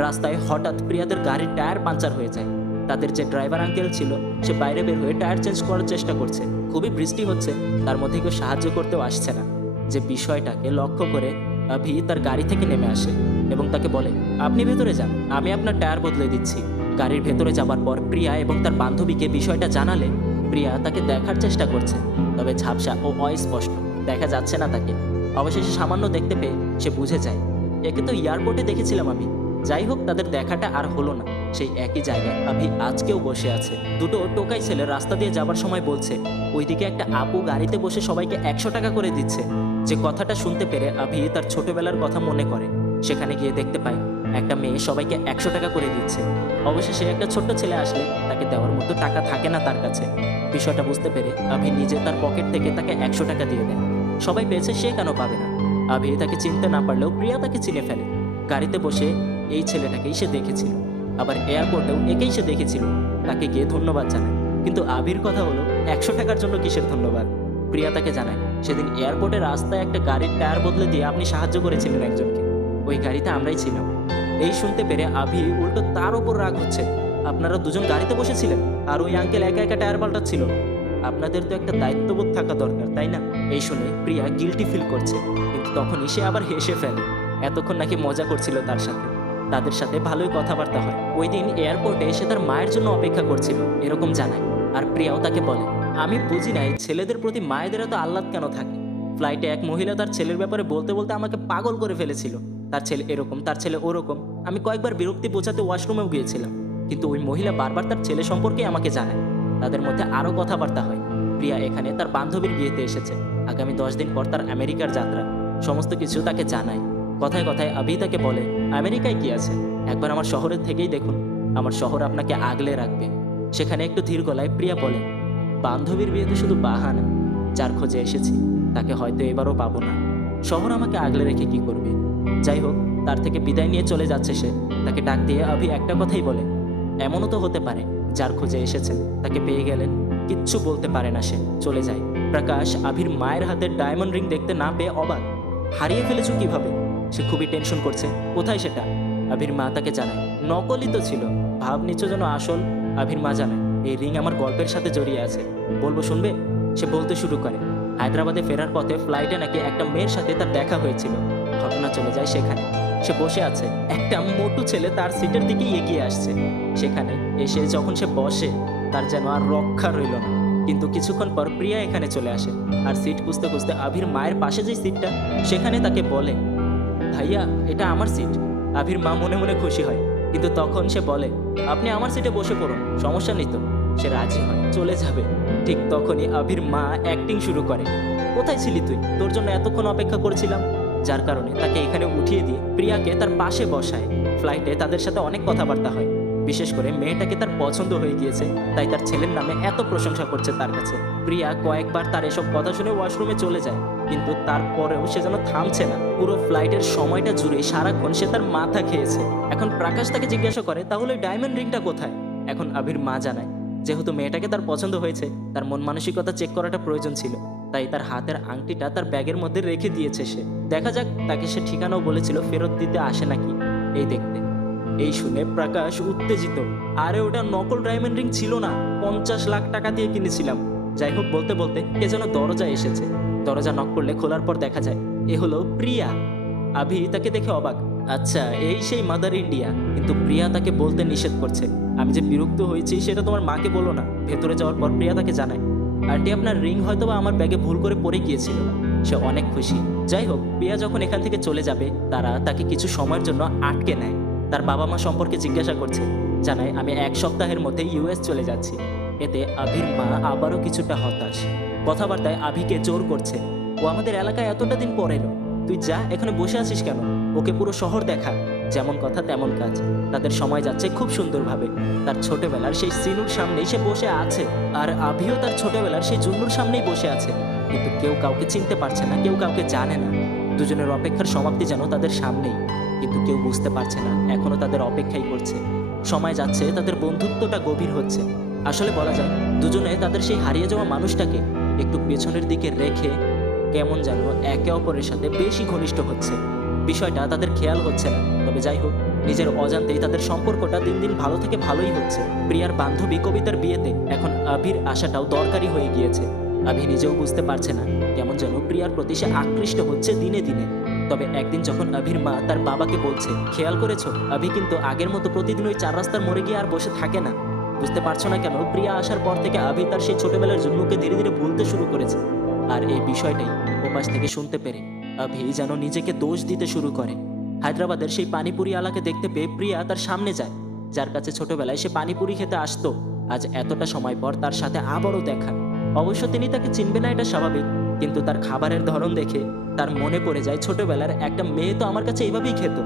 রাস্তায় হঠাৎ প্রিয়াদের গাড়ির টায়ার পাঞ্চার হয়ে যায়। তাদের যে ড্রাইভার আঙ্কেল ছিল সে বাইরে বের হয়ে টায়ার চেঞ্জ করার চেষ্টা করছে। খুবই বৃষ্টি হচ্ছে, তার মধ্যে কেউ সাহায্য করতেও আসছে না। যে বিষয়টাকে লক্ষ্য করে আভি তার গাড়ি থেকে নেমে আসে এবং তাকে বলে, আপনি ভেতরে যান, আমি আপনার টায়ার বদলে দিচ্ছি। গাড়ির ভেতরে যাবার পর প্রিয়া এবং তার বান্ধবীকে বিষয়টা জানালে প্রিয়া তাকে দেখার চেষ্টা করছে, তবে ঝাপসা ও অস্পষ্ট, দেখা যাচ্ছে না তাকে। অবশেষে সামান্য দেখতে পেয়ে সে বুঝে যায়, একে তো এয়ারপোর্টে দেখেছিলাম আমি। যাই হোক, তাদের দেখাটা আর হলো না। সেই একই জায়গায় আভি আজকেও বসে আছে। দুটো টোকাই ছেলে রাস্তা দিয়ে যাবার সময় বলছে ওইদিকে একটা আপু গাড়িতে বসে সবাইকে 100 টাকা করে দিচ্ছে। যে কথাটা শুনতে পেরে আভি তার ছোটবেলার কথা মনে করে। সেখানে গিয়ে দেখতে পায় একটা মেয়ে সবাইকে 100 টাকা করে দিচ্ছে। অবশেষে একটা ছোট্ট ছেলে আসলে তাকে দেওয়ার মতো টাকা থাকে না তার কাছে। বিষয়টা বুঝতে পেরে আভি নিজে তার পকেট থেকে তাকে 100 টাকা দিয়ে দেয়। সবাই পেয়েছে, সে কেন পাবে না? আভি তাকে চিনতে না পারলেও প্রিয়া তাকে চিনে ফেলে। গাড়িতে বসে এই ছেলেটাকেই সে দেখেছিল, আবার এয়ারপোর্টেও একেই সে দেখেছিল। তাকে গিয়ে ধন্যবাদ জানায়, কিন্তু আভির কথা হলো 100 টাকার জন্য কিসের ধন্যবাদ? প্রিয়া তাকে জানায় সেদিন এয়ারপোর্টের রাস্তায় একটা গাড়ির টায়ার বদলে দিয়ে আপনি সাহায্য করেছিলেন একজনকে, ওই গাড়িতে আমরাই ছিলাম। এই শুনতে পেরে আভি উল্টো তার ওপর রাগ হচ্ছে, আপনারা দুজন গাড়িতে বসেছিলেন আর ওই আঙ্কেল একা একা টায়ার পাল্টাচ্ছিল। আপনাদের তো একটা দায়িত্ববোধ থাকা দরকার, তাই না? এই শুনে প্রিয়া গিল্টি ফিল করছে, কিন্তু তখনই সে আবার হেসে ফেলে। এতক্ষণ নাকি মজা করছিল তার সাথে, তাদের সাথে ভালোই কথাবার্তা হয়। ওই দিন এয়ারপোর্টে সে তার মায়ের জন্য অপেক্ষা করছিল এরকম জানায়। আর প্রিয়াও তাকে বলে, আমি বুঝি নাই ছেলেদের প্রতি মায়েদের এত আহ্লাদ কেন থাকে। ফ্লাইটে এক মহিলা তার ছেলের ব্যাপারে বলতে বলতে আমাকে পাগল করে ফেলেছিল। তার ছেলে এরকম, তার ছেলে ওরকম। আমি কয়েকবার বিরক্তি বোঝাতে ওয়াশরুমেও গিয়েছিলাম, কিন্তু ওই মহিলা বারবার তার ছেলে সম্পর্কে আমাকে জানায়। তাদের মধ্যে আরও কথাবার্তা হয়। প্রিয়া এখানে তার বান্ধবীর বিয়েতে এসেছে, আগামী 10 দিন পর তার আমেরিকার যাত্রা। সমস্ত কিছু তাকে জানায়। কথায় কথায় আভি তাকে বলে, আমেরিকায় কি আছে, একবার আমার শহরের থেকেই দেখুন, আমার শহর আপনাকে আগলে রাখবে। সেখানে একটু ধীর গলায় প্রিয়া বলে, বান্ধবীর বিয়েতে শুধু বাহানা, যার খোঁজে এসেছি তাকে হয়তো এবারও পাবো না। শহর আমাকে আগলে রেখে কি করবে? যাই হোক, তার থেকে বিদায় নিয়ে চলে যাচ্ছে সে। তাকে ডাক দিয়ে আভি একটা কথাই বলে, এমনও তো হতে পারে যার খোঁজে এসেছেন তাকে পেয়ে গেলেন। কিচ্ছু বলতে পারে না, সে চলে যায়। প্রকাশ আভির মায়ের হাতের ডায়মন্ড রিং দেখতে না পেয়ে অবাক, হারিয়ে ফেলেছ কিভাবে? সে খুবই টেনশন করছে, কোথায় সেটা? আভির মা তাকে জানায়, নকলই তো ছিল, ভাব নিচ্ছ যেন আসল। আভির মা জানায়, এই রিং আমার গল্পের সাথে জড়িয়ে আছে, বলবো শুনবে? সে বলতে শুরু করে হায়দ্রাবাদে ফেরার পথে ফ্লাইটে নাকি একটা মেয়ের সাথে তার দেখা হয়েছিল। ঘটনা চলে যায় সেখানে। সে বসে আছে, একটা মোটু ছেলে তার সিটের দিকে এগিয়ে আসছে। সেখানে এসে যখন সে বসে, তার যেন আর রক্ষা রইল না। কিন্তু কিছুক্ষণ পর প্রিয়া এখানে চলে আসে, আর সিট খুঁজতে খুঁজতে আভির মায়ের পাশে যে সিটটা, সেখানে তাকে বলে, ভাইয়া এটা আমার সিট। আভির মা মনে মনে খুশি হয়, কিন্তু তখন সে বলে, আপনি আমার সিটে বসে পড়ুন, সমস্যা নেই তো। সে রাজি হয়, চলে যাবে। ঠিক তখনই আভির মা অ্যাক্টিং শুরু করে, কোথায় ছিলি তুই, তোর জন্য এতক্ষণ অপেক্ষা করছিলাম। যার কারণে তাকে এখানে উঠিয়ে দিয়ে প্রিয়াকে তার পাশে বসায়। ফ্লাইটে তাদের সাথে অনেক কথাবার্তা হয়, বিশেষ করে মেয়েটাকে তার পছন্দ হয়ে গিয়েছে, তাই তার ছেলের নামে এত প্রশংসা করছে তার কাছে। প্রিয়া কয়েকবার তার এসব কথা শুনে ওয়াশরুমে চলে যায়, কিন্তু তারপরেও সে যেন থামছে না। পুরো ফ্লাইটের সময়টা জুড়ে সারাক্ষণ সে তার মাথা খেয়েছে। এখন প্রাকাশ তাকে জিজ্ঞাসা করে, তাহলে ডায়মন্ড রিংটা কোথায়? এখন আবির মা জানায়, যেহেতু মেয়েটাকে তার পছন্দ হয়েছে, তার মন মানসিকতা চেক করাটা প্রয়োজন ছিল, তাই তার হাতের আংটিটা তার ব্যাগের মধ্যে রেখে দিয়েছে সে। দেখা যাক তাকে সে ঠিকানাও বলেছিল ফেরত দিতে আসে নাকি এই দেখতে। এই শুনে প্রকাশ উত্তেজিত, আরে ওটা নকল ডায়মন্ড রিং ছিল না, 50 লাখ টাকা দিয়ে কিনেছিলাম। যাই হোক, বলতে বলতে কে যেন দরজায় এসেছে। দরজা নক করলে খোলার পর দেখা যায় এ হলো প্রিয়া। আভি তাকে দেখে অবাক, আচ্ছা এই সেই মাদার ইন্ডিয়া। কিন্তু প্রিয়া তাকে বলতে নিষেধ করছে, আমি যে বিরক্ত হয়েছি সেটা তোমার মাকে বলো না। ভেতরে যাওয়ার পর প্রিয়া তাকে জানায়, আন্টি আপনার রিং হয়তো বা আমার ব্যাগে ভুল করে পড়ে গিয়েছিল। সে অনেক খুশি। যাই হোক, প্রিয়া যখন এখান থেকে চলে যাবে, তারা তাকে কিছু সময়ের জন্য আটকে নেয়। তার বাবা মা সম্পর্কে জিজ্ঞাসা করছে, জানায় আমি 1 সপ্তাহের মধ্যে ইউএস চলে যাচ্ছি। এতে আভির মা আবারও কিছুটা হতাশ। কথাবার্তায় আভিকে জোর করছে, ও আমাদের এলাকায় এতটা দিন পর এলো, তুই যা, এখানে বসে আছিস কেন? ওকে পুরো শহর দেখা। যেমন কথা তেমন কাজ। তাদের সময় যাচ্ছে খুব সুন্দরভাবে। তার ছোটবেলার সেই সিনুর সামনেই সে বসে আছে, আর আভিও তার ছোটবেলার সেই জুন্নুর সামনেই বসে আছে। কিন্তু কেউ কাউকে চিনতে পারছে না, কেউ কাউকে জানে না। দুজনের অপেক্ষার সমাপ্তি যেন তাদের সামনেই, কিন্তু কেউ বুঝতে পারছে না, এখনো তাদের অপেক্ষাই করছে। সময় যাচ্ছে, তাদের বন্ধুত্বটা গভীর হচ্ছে। আসলে বলা যায় দুজনে তাদের সেই হারিয়ে যাওয়া মানুষটাকে একটু পেছনের দিকে রেখে কেমন যেন একে অপরের সাথে বেশি ঘনিষ্ঠ হচ্ছে। বিষয়টা তাদের খেয়াল হচ্ছে না, তবে যাই হোক, নিজের অজান্তেই তাদের সম্পর্কটা দিন দিন ভালো থেকে ভালোই হচ্ছে। প্রিয়ার বান্ধবী কবিতার বিয়েতে এখন আভির আশাটাও দরকারি হয়ে গিয়েছে। আভি নিজেও বুঝতে পারছে না, কেমন যেন প্রিয়ার প্রতি সে আকৃষ্ট হচ্ছে দিনে দিনে। তবে একদিন যখন আভির মা তার বাবাকে বলছে, খেয়াল করেছো আভি কিন্তু আগের মতো প্রতিদিন ওই 4 রাস্তার মোড়ে গিয়ে আর বসে থাকে না। বুঝতে পারছো না কেন প্রিয়া আসার পর থেকে আভি তার সেই ছোটবেলার জন্মকে ধীরে ধীরে ভুলতে শুরু করেছে। আর এই বিষয়টাই ওপাশ থেকে শুনতে পেরে আভি যেন নিজেকে দোষ দিতে শুরু করে। হায়দ্রাবাদের সেই পানিপুরি আলাকে দেখতে পেয়ে প্রিয়া তার সামনে যায়, যার কাছে ছোটবেলায় সে পানিপুরি খেতে আসতো। আজ এতটা সময় পর তার সাথে আবারও দেখা। অবশ্য তিনি তাকে চিনবে না, এটা স্বাভাবিক, কিন্তু তার খাবারের ধরন দেখে তার মনে পড়ে যায় ছোটবেলার একটা মেয়ে তো আমার কাছে এইভাবেই খেত।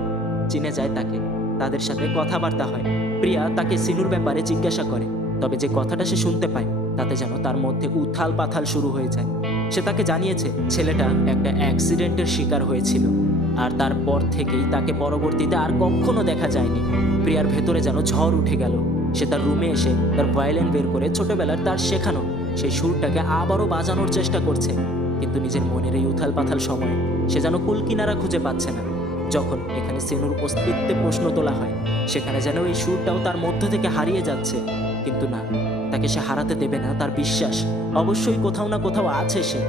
চিনে যায় তাকে, তাদের সাথে কথাবার্তা হয়। প্রিয়া তাকে সিনুর ব্যাপারে জিজ্ঞাসা করে, তবে যে কথাটা সে শুনতে পায় তাতে যেন তার মধ্যে উথাল পাথাল শুরু হয়ে যায়। সে তাকে জানিয়েছে ছেলেটা একটা অ্যাক্সিডেন্টের শিকার হয়েছিল, আর তারপর থেকেই তাকে পরবর্তীতে আর কখনো দেখা যায়নি। প্রিয়ার ভেতরে যেন ঝড় উঠে গেল। সে তার রুমে এসে তার ভায়োলিন বের করে ছোটবেলার তার শেখানো সেই সুরটাকে আবারও বাজানোর চেষ্টা করছে, কিন্তু নিজের মনের এই উথাল পাথাল সময় সে যেন কুলকিনারা খুঁজে পাচ্ছে না। যখন এখানে সিনুর অস্তিত্বে প্রশ্ন তোলা হয়, সেখানে যেন এই সুরটাও তার মধ্য থেকে হারিয়ে যাচ্ছে। কিন্তু না, তাকে সে হারাতে দেবে না, তার বিশ্বাস অবশ্যই কোথাও না কোথাও আছে সে।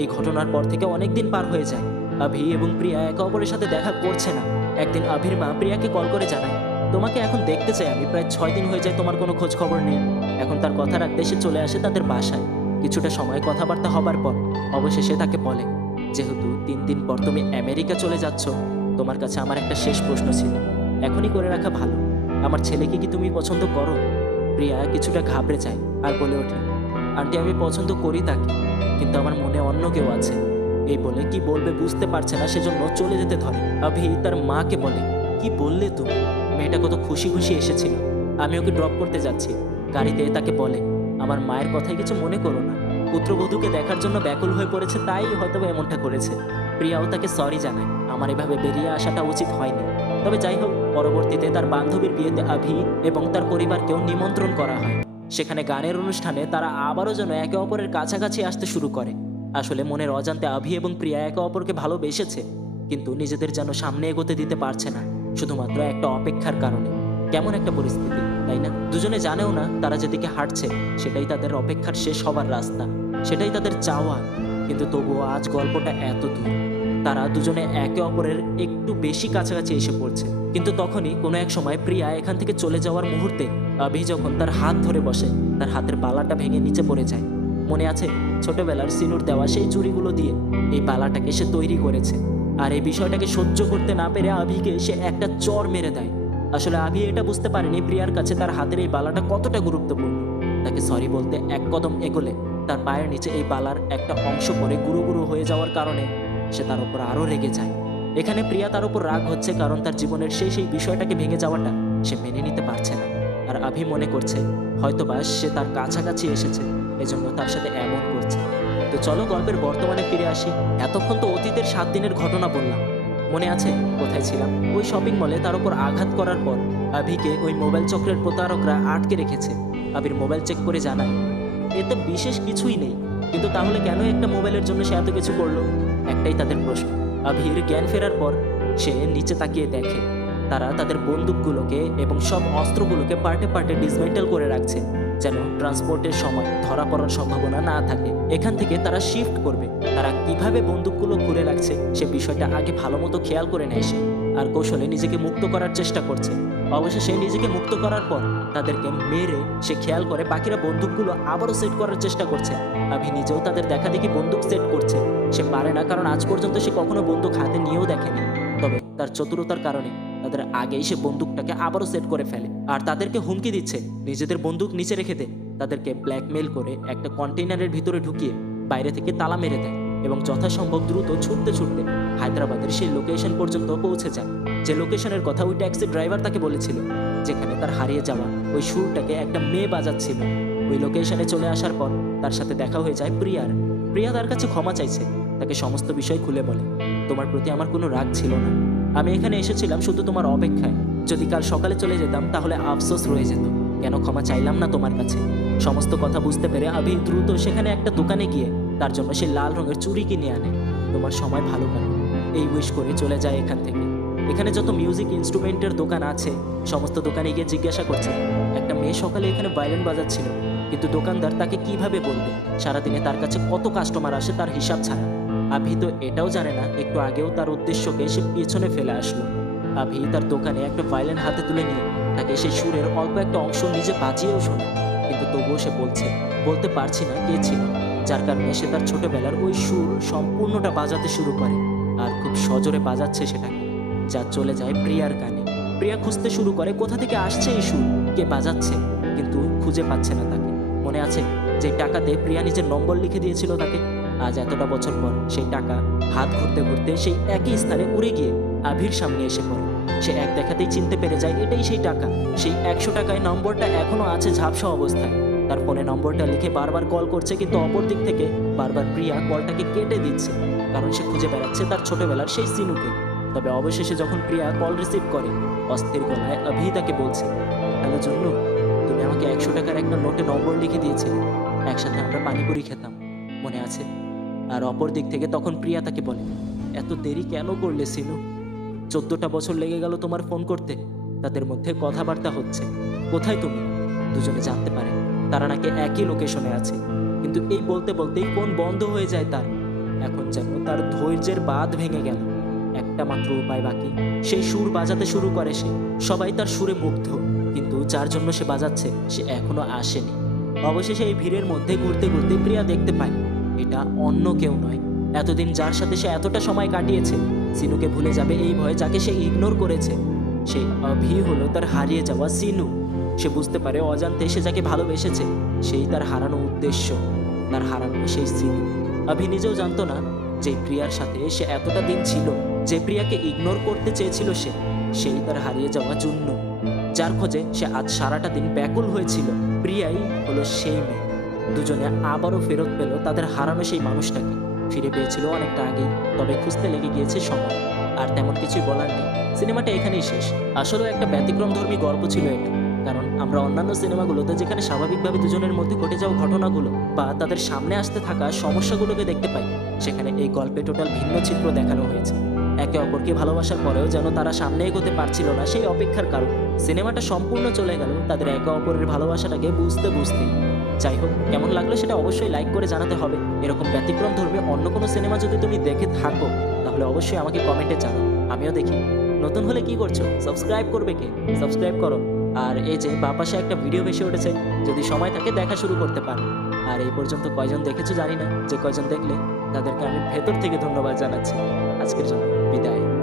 এই ঘটনার পর থেকে অনেক দিন পার হয়ে যায়, আভি এবং প্রিয়া একে অপরের সাথে দেখা করছে না। একদিন আভির মা প্রিয়াকে কল করে জানায়, তোমাকে এখন দেখতে চাই আমি, প্রায় 6 দিন হয়ে যায় তোমার কোনো খোঁজ খবর নেই। এখন তার কথা রাখতে সে চলে আসে তাদের বাসায়। কিছুটা সময় কথাবার্তা হবার পর অবশেষে তাকে বলে, যেহেতু 3 দিন পর তুমি আমেরিকা চলে যাচ্ছ, তোমার কাছে আমার একটা শেষ প্রশ্ন ছিল, এখনই করে রাখা ভালো, আমার ছেলেকে কি তুমি পছন্দ করো? প্রিয়া কিছুটা ঘাবড়ে যায় আর বলে ওঠে, আন্টি আমি পছন্দ করি তাকে, কিন্তু আমার মনে অন্য কেউ আছে। এই বলে কি বলবে বুঝতে পারছে না, সেজন্য চলে যেতে ধরে। আভি তার মাকে বলে, কি বললে তুমি? মেয়েটা কত খুশি খুশি এসেছিল, আমি ওকে ড্রপ করতে যাচ্ছি। গাড়িতে তাকে বলে, আমার মায়ের কথায় কিছু মনে করো না, পুত্রবধূকে দেখার জন্য ব্যাকুল হয়ে পড়েছে, তাই হয়তো এমনটা করেছে। প্রিয়াও তাকে সরি জানায়, আমার এভাবে বেরিয়ে আসাটা উচিত হয়নি। তবে যাই হোক, পরবর্তীতে তার বান্ধবীর বিয়েতে আভি এবং তার পরিবারকেও নিমন্ত্রণ করা হয়। সেখানে গানের অনুষ্ঠানে তারা আবারও যেন একে অপরের কাছাকাছি আসতে শুরু করে। আসলে মনের অজান্তে আভি এবং প্রিয়া একে অপরকে ভালোবেসেছে, কিন্তু নিজেদের যেন সামনে এগোতে দিতে পারছে না, শুধুমাত্র একটা অপেক্ষার কারণে। কেমন একটা পরিস্থিতি, তাই না? দুজনে জানেও না তারা যেদিকে হাঁটছে সেটাই তাদের অপেক্ষার শেষ হবার রাস্তা। সেটাই তাদের চাওয়া। কিন্তু তবুও আজ গল্পটা এত দূর, তারা দুজনে একে অপরের একটু বেশি কাছাকাছি এসে পড়ছে। কিন্তু তখনই কোনো এক সময় প্রিয়া এখান থেকে চলে যাওয়ার মুহূর্তে আভি যখন তার হাত ধরে বসে, তার হাতের বালাটা ভেঙে নিচে পড়ে যায়। মনে আছে ছোটবেলার সিনুর দেওয়া সেই চুড়িগুলো দিয়ে এই বালাটাকে সে তৈরি করেছে। আর এই বিষয়টাকে সহ্য করতে না পেরে আভিকে সে একটা চড় মেরে দেয়। আসলে আভি এটা বুঝতে পারেনি প্রিয়ার কাছে তার হাতের এই বালাটা কতটা গুরুত্বপূর্ণ। তাকে সরি বলতে এক কদম এগোলে তার পায়ের নিচে এই বালার একটা অংশ পরে গুরু গুরু হয়ে যাওয়ার কারণে সে তার উপর আরও রেগে যায়। এখানে প্রিয়া তার উপর রাগ হচ্ছে কারণ তার জীবনের সেই বিষয়টাকে ভেঙে যাওয়াটা সে মেনে নিতে পারছে না। আর আভি মনে করছে হয়তোবা সে তার কাছাকাছি এসেছে, এজন্য তার সাথে এমন করছে। তো চলো গল্পের বর্তমানে ফিরে আসি। এতক্ষণ তো অতীতের 7 দিনের ঘটনা বললাম। মনে আছে কোথায় ছিলাম? ওই শপিং মলে তার উপর আঘাত করার পর আভিকে ওই মোবাইল চক্রের প্রতারকরা আটকে রেখেছে। আভির মোবাইল চেক করে জানায় এতে বিশেষ কিছুই নেই, কিন্তু তাহলে কেন একটা মোবাইলের জন্য সে এত কিছু করলো? একটাই তাদের প্রশ্ন। আভির জ্ঞান ফেরার পর সে নিচে তাকিয়ে দেখে তারা তাদের বন্দুকগুলোকে এবং সব অস্ত্রগুলোকে পার্টে পার্টে ডিসমেন্টেল করে রাখছে, যেন ট্রান্সপোর্টের সময় ধরা পড়ার সম্ভাবনা না থাকে। এখান থেকে তারা শিফট করবে। তারা কিভাবে বন্দুকগুলো ঘুরে রাখছে সে বিষয়টা আগে ভালো মতো খেয়াল করে নেয় সে, আর কৌশলে নিজেকে মুক্ত করার চেষ্টা করছে। অবশেষে নিজেকে মুক্ত করার পর তাদেরকে মেরে সে খেয়াল করে বাকিরা বন্দুকগুলো আবারও সেট করার চেষ্টা করছে। আভি নিজেও তাদের দেখা দেখি বন্দুক সেট করছে। সে পারে না, কারণ আজ পর্যন্ত সে কখনো বন্দুক হাতে নিয়েও দেখেনি। তবে তার চতুরতার কারণে তাদের আগেই সে বন্দুকটাকে আবারও সেট করে ফেলে আর তাদেরকে হুমকি দিচ্ছে নিজেদের বন্দুক নিচে রেখে দে। তাদেরকে ব্ল্যাকমেল করে একটা কন্টেইনারের ভিতরে ঢুকিয়ে বাইরে থেকে তালা মেরে দেয় এবং যথাসম্ভব দ্রুত ছুটতে ছুটতে হায়দ্রাবাদের সেই লোকেশন পর্যন্ত পৌঁছে যায়, যে লোকেশনের কথা ওই ট্যাক্সি ড্রাইভার তাকে বলেছিল, যেখানে তার হারিয়ে যাওয়া ওই সুরটাকে একটা মেয়ে বাজাচ্ছিল। ওই লোকেশনে চলে আসার পর তার সাথে দেখা হয়ে যায় প্রিয়ার। প্রিয়া তার কাছে ক্ষমা চাইছে, তাকে সমস্ত বিষয় খুলে বলে, তোমার প্রতি আমার কোনো রাগ ছিল না, আমি এখানে এসেছিলাম শুধু তোমার অপেক্ষায়। যদি কাল সকালে চলে যেতাম তাহলে আফসোস রয়ে যেত, কেন ক্ষমা চাইলাম না তোমার কাছে। সমস্ত কথা বুঝতে পেরে আভি দ্রুত সেখানে একটা দোকানে গিয়ে তার জন্য সে লাল রঙের চুড়ি কিনে আনে। তোমার সময় ভালো কাটে এই উইশ করে চলে যায় এখান থেকে। এখানে যত মিউজিক ইনস্ট্রুমেন্টের দোকান আছে সমস্ত দোকানে গিয়ে জিজ্ঞাসা করছে একটা মেয়ে সকালে এখানে ভায়োলিন বাজাচ্ছিল, কিন্তু দোকানদার তাকে কিভাবে বলবে সারাদিনে তার কাছে কত কাস্টমার আসে তার হিসাব ছাড়া। আভি তো এটাও জানে না একটু আগেও তার উদ্দেশ্যকে সে পিছনে ফেলে আসলো। আভি তার দোকানে একটা ভায়োলিন হাতে তুলে নিয়ে তাকে সেই সুরের অল্প একটা অংশ নিজে বাজিয়েও শোনে, কিন্তু তবুও সে বলতে পারছি না কে ছিল, যার কারণে সে তার ছোটবেলার ওই সুর সম্পূর্ণটা বাজাতে শুরু করে আর খুব সজোরে বাজাচ্ছে সেটাকে, যা চলে যায় প্রিয়ার কানে। প্রিয়া খুঁজতে শুরু করে কোথা থেকে আসছে এই সুর, কে বাজাচ্ছে, কিন্তু খুঁজে পাচ্ছে না তাকে। মনে আছে যে টাকাতে প্রিয়া নিজের নম্বর লিখে দিয়েছিল তাকে? আজ এতটা বছর পর সেই টাকা হাত ঘুরতে ঘুরতে সেই একই স্থানে উড়ে গিয়ে আভির সামনে এসে পড়ে। সে এক দেখাতেই চিনতে পেরে যায় এটাই সেই টাকা। সেই 100 টাকায় নম্বরটা এখনো আছে ঝাপসা অবস্থায়। তার ফোনে নম্বরটা লিখে বারবার কল করছে, কিন্তু অপর দিক থেকে বারবার প্রিয়া কলটাকে কেটে দিচ্ছে, কারণ সে খুঁজে বেড়াচ্ছে তার ছোটবেলার সেই সিনুকে। তবে অবশেষে যখন প্রিয়া কল রিসিভ করে অস্থির গলায় আভি তাকে বলছে, হ্যালো জন্য, তুমি আমাকে 100 টাকার একটা নোটে নম্বর লিখে দিয়েছিলে, একসাথে আমরা পানিপুরি খেতাম, মনে আছে? আর অপর দিক থেকে তখন প্রিয়া তাকে বলে, এত দেরি কেন করলে সিনু? 14টা বছর লেগে গেল তোমার ফোন করতে, তাদের মধ্যে কথাবার্তা হচ্ছে, কোথায় তুমি? দুজনে জানতে পারে তারা নাকি একই লোকেশনে আছে, কিন্তু এই বলতে বলতেই ফোন বন্ধ হয়ে যায় তার। এখন যেন তার ধৈর্যের বাঁধ ভেঙে গেল। একটা মাত্র উপায় বাকি, সেই সুর বাজাতে শুরু করে সে। সবাই তার সুরে মুগ্ধ, কিন্তু যার জন্য সে বাজাচ্ছে সে এখনো আসেনি। অবশেষে এই ভিড়ের মধ্যে ঘুরতে ঘুরতে প্রিয়া দেখতে পায় এটা অন্য কেউ নয়, এতদিন যার সাথে সে এতটা সময় কাটিয়েছে, সিনুকে ভুলে যাবে এই ভয়ে যাকে সে ইগনোর করেছে, সেই আভি হলো তার হারিয়ে যাওয়া সিনু। সে বুঝতে পারে অজান্তে সে যাকে ভালোবেসেছে সেই তার হারানো উদ্দেশ্য, তার হারানো সেই সিনু। আভি নিজেও জানতো না যে প্রিয়ার সাথে সে এতটা দিন ছিল, যে প্রিয়াকে ইগনোর করতে চেয়েছিল সেই তার হারিয়ে যাওয়া জন্য, যার খোঁজে সে আজ সারাটা দিন ব্যাকুল হয়েছিল। প্রিয়াই হলো সেই মেয়ে। দুজনে আবারও ফেরত পেল তাদের হারানো সেই মানুষটাকে। ফিরে পেয়েছিল অনেকটা আগেই, তবে খুঁজতে লেগে গিয়েছে সময়। আর তেমন কিছুই বলার নেই, সিনেমাটা এখানেই শেষ। আসলেও একটা ব্যতিক্রমধর্মী গল্প ছিল এটা, কারণ আমরা অন্যান্য সিনেমাগুলোতে যেখানে স্বাভাবিকভাবে দুজনের মধ্যে ঘটে যাওয়া ঘটনাগুলো বা তাদের সামনে আসতে থাকা সমস্যাগুলোকে দেখতে পাই, সেখানে এই গল্পে টোটাল ভিন্ন চিত্র দেখানো হয়েছে। একে অপরকে ভালোবাসার পরেও যেন তারা সামনে এগোতে পারছিল না সেই অপেক্ষার কারণ। সিনেমাটা সম্পূর্ণ চলে গেল তাদের একে অপরের ভালোবাসাটাকে বুঝতে বুঝতেই। যাই হোক, কেমন লাগলো সেটা অবশ্যই লাইক করে জানাতে হবে। এরকম ব্যতিক্রম ধর্মী অন্য কোনো সিনেমা যদি তুমি দেখে থাকো তাহলে অবশ্যই আমাকে কমেন্টে জানাও, আমিও দেখি। নতুন হলে কি করছো, সাবস্ক্রাইব করবে কে? সাবস্ক্রাইব করো। আর এই যে বাঁ পাশে একটা ভিডিও ভেসে উঠেছে, যদি সময় থাকে দেখা শুরু করতে পারো। আর এই পর্যন্ত কয়জন দেখেছো জানি না, যে কয়জন দেখলে তাদেরকে আমি ভেতর থেকে ধন্যবাদ জানাচ্ছি। আজকের জন্য বিদায়।